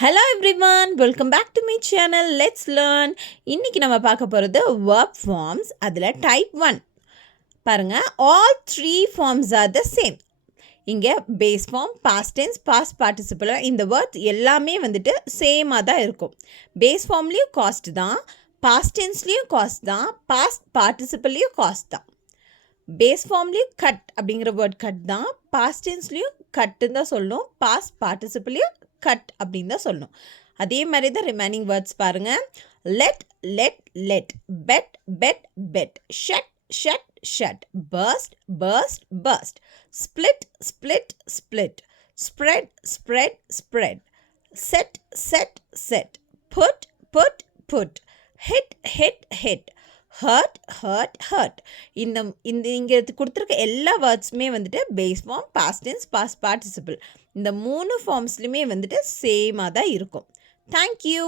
Hello everyone, welcome back to my channel. Let's learn. இன்றைக்கி நம்ம பார்க்க போகிறது verb ஃபார்ம்ஸ். அதில் டைப் 1 பாருங்கள். All 3 forms are the same. இங்கே base form, past tense, past participle, இந்த வேர்ட்ஸ் எல்லாமே வந்துட்டு சேமாக தான் இருக்கும். பேஸ் ஃபார்ம்லேயும் காஸ்ட் தான், பாஸ்ட் டென்ஸ்லேயும் காஸ்ட் தான், பாஸ்ட் பார்ட்டிசிபிள்லேயும் காஸ்ட் தான். பேஸ் ஃபார்ம்லேயும் கட் அப்படிங்கிற வேர்ட் கட் தான், பாஸ்ட் டென்ஸ்லேயும் கட்டுன்னு தான் சொல்லணும், பாஸ்ட் பார்ட்டிசிபிள்லேயும் கட் அப்படின்னு தான் சொல்லணும். அதே மாதிரி தான் ரிமைனிங் வேர்ட்ஸ் பாருங்கள். Let let let, bet bet bet, shut shut shut, burst burst burst, split split split, spread spread spread, set set set, put put put, hit hit hit, hurt hurt hurt. இந்த இங்கே கொடுத்துருக்க எல்லா வேர்ட்ஸுமே வந்துட்டு base form, past tense, past participle, இந்த 3 ஃபார்ம்ஸ்லையுமே வந்துட்டு சேமாக தான் இருக்கும். தேங்க்யூ.